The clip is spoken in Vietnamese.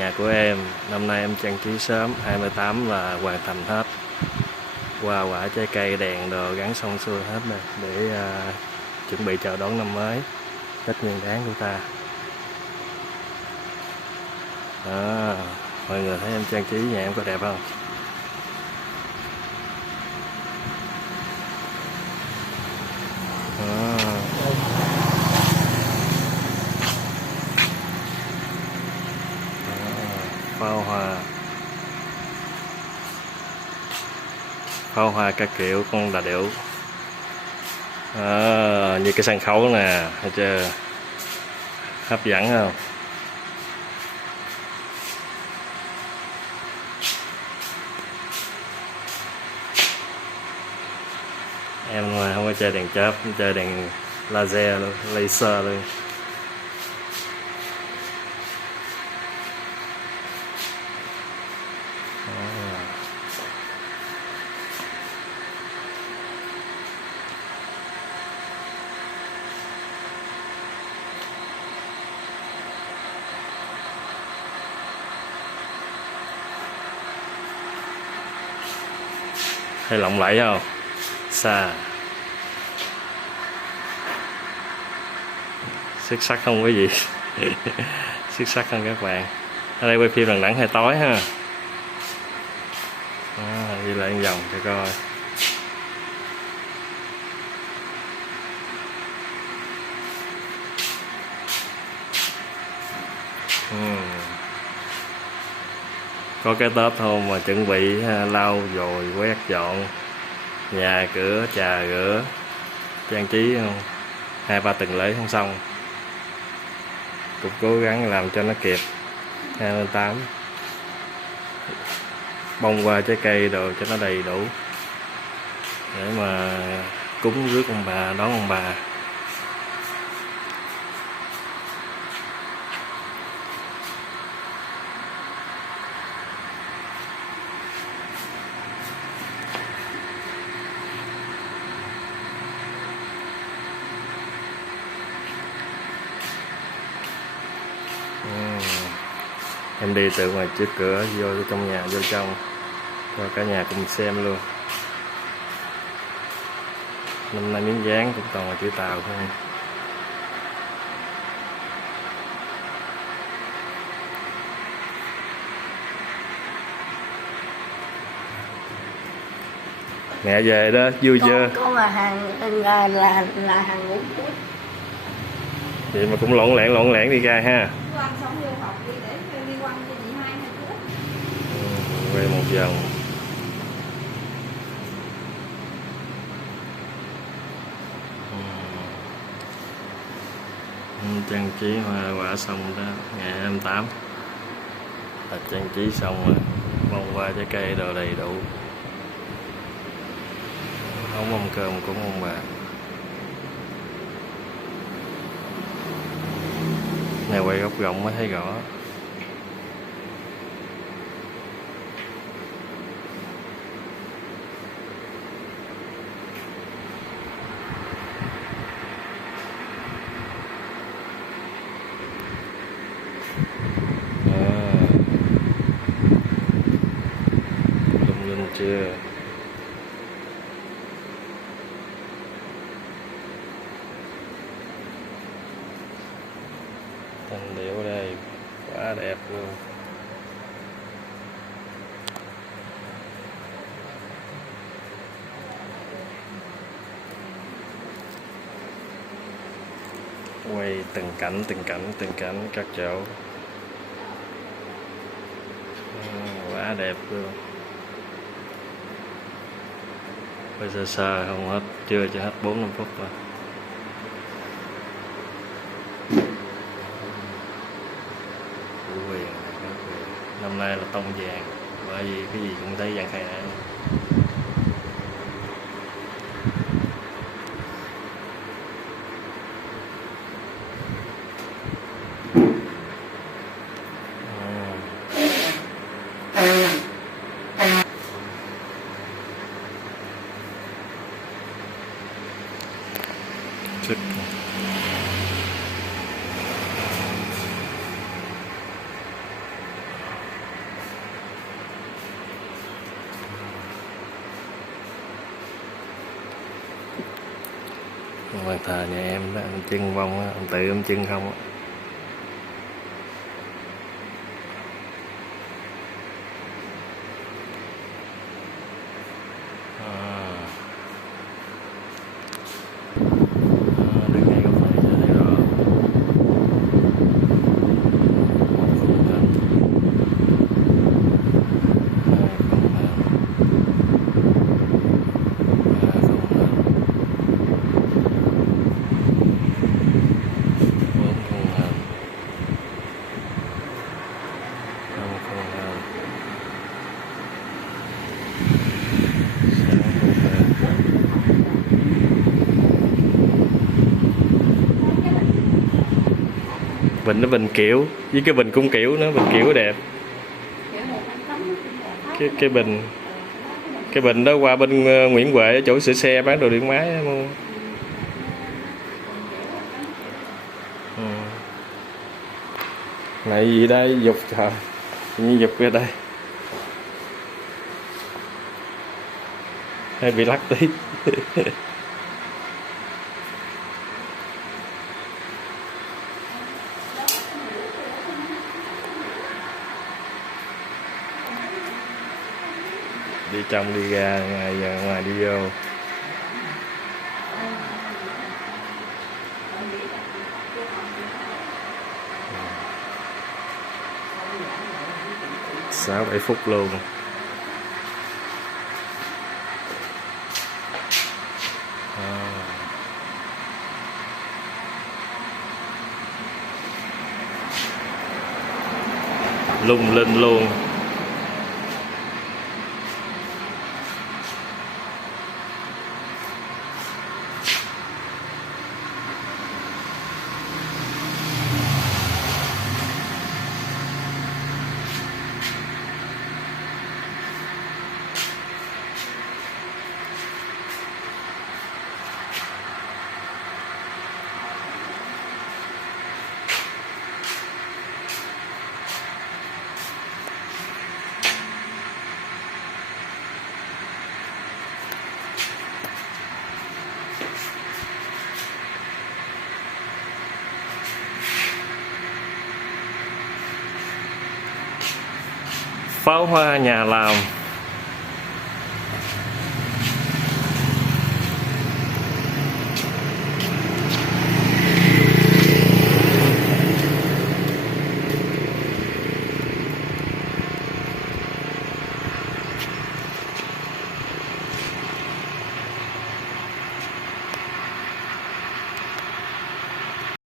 nhà của em. Năm nay em trang trí sớm, 28 là hoàn thành hết. Hoa quả trái cây đèn đồ gắn xong xuôi hết rồi để chuẩn bị chào đón năm mới, Tết Nguyên Đán của ta. Đó, mọi người thấy em trang trí nhà em có đẹp không? Đó. Pháo hoa các kiểu con đà điểu. Như cái sân khấu nè, thấy chưa, hấp dẫn không? Em mà không có chơi đèn chớp, chơi đèn laser luôn, laser luôn. Thấy lộng lẫy không? Xa xuất sắc không quý vị? Xuất sắc không các bạn? Ở đây quay phim đằng nắng hay tối ha. Đi lại vòng cho coi. Có cái Tết thôi mà chuẩn bị lau dồi quét dọn nhà cửa, trà rửa, trang trí không, 2-3 tuần lễ không xong. Cũng cố gắng làm cho nó kịp. 28 bông hoa trái cây đồ cho nó đầy đủ để mà cúng rước ông bà, đón ông bà. Em đi từ ngoài trước cửa vô trong nhà, vô trong cho cả nhà cùng xem luôn. Năm nay miếng dán cũng toàn là chữ Tàu thôi. Mẹ về đó vui chưa? Con là hàng ngũ cuối. Vậy mà cũng lộn lẻn đi ra ha. Quay một vòng. Trang trí hoa quả xong đó, ngày 28 là trang trí xong rồi, bông hoa trái cây đồ đầy đủ, không mâm cơm cũng ông bà. Này quay góc rộng mới thấy rõ. Lung linh chưa? Thanh điệu đây quá đẹp luôn. Quay từng cảnh các chỗ. Quá đẹp luôn. Bây giờ sơ không hết, chưa cho hết 4-5 phút rồi. Quyền. Năm nay là tông vàng, bởi vì cái gì cũng thấy vàng khai nạn. Sức. Bàn thờ nhà em đó, ông trưng vong á, ông tự ông trưng không á. Đứng ngay góc này cho thấy rõ. Một khung hình, hai khung hình, ba khung hình, bốn khung hình, năm khung hình, sáu khung hình. Bình nó bình kiểu với cái bình cung kiểu nữa, bình kiểu đẹp. Cái bình đó qua bên Nguyễn Huệ ở chỗ sửa xe bán đồ điện máy đó, mua. Này gì đây, dục trời, như dục ra đây, hay bị lắc tí. Đi trong đi ra, ngoài đi vô. Sáu bảy phút luôn. Lung linh luôn. Pháo hoa nhà làm.